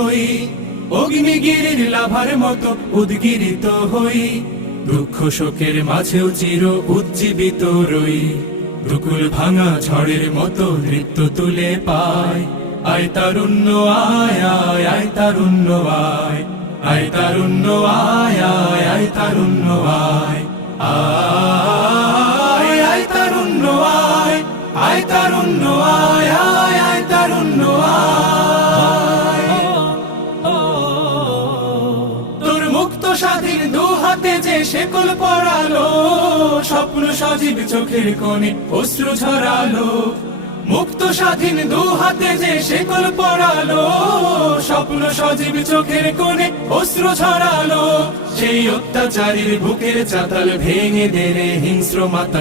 হই, অগ্নিগিরির লাভার মতো উদ্গিরিত হই, দুঃখ শোকের মাঝেও চির উজ্জীবিত রই, দুকুল ভাঙা ঝড়ের মতো নৃত্য তুলে পায়। আয় তারুণ্য আয় আয় আয় তারুণ্য আয়, আয় তারুণ্য আয় আয় আয় তারুণ্য আয়, আয় আয় তারুণ্য আয়, আয় তারুণ্য আয় আয় আয় তারুণ্য আয়। তোর মুক্ত স্বাধীন দু হাতে যে শেকল পরালো, স্বপ্ন সজীব চোখের কোণে অশ্রু ঝরালো, মুক্ত স্বাধীন দু হাতে যে শেকল পরালো, স্বপ্ন সজীব চোখের কোণে অশ্রু ঝরালো, সেই অত্যাচারীর বুকের চাতাল ভেঙে দে রে হিংস্র মাতা।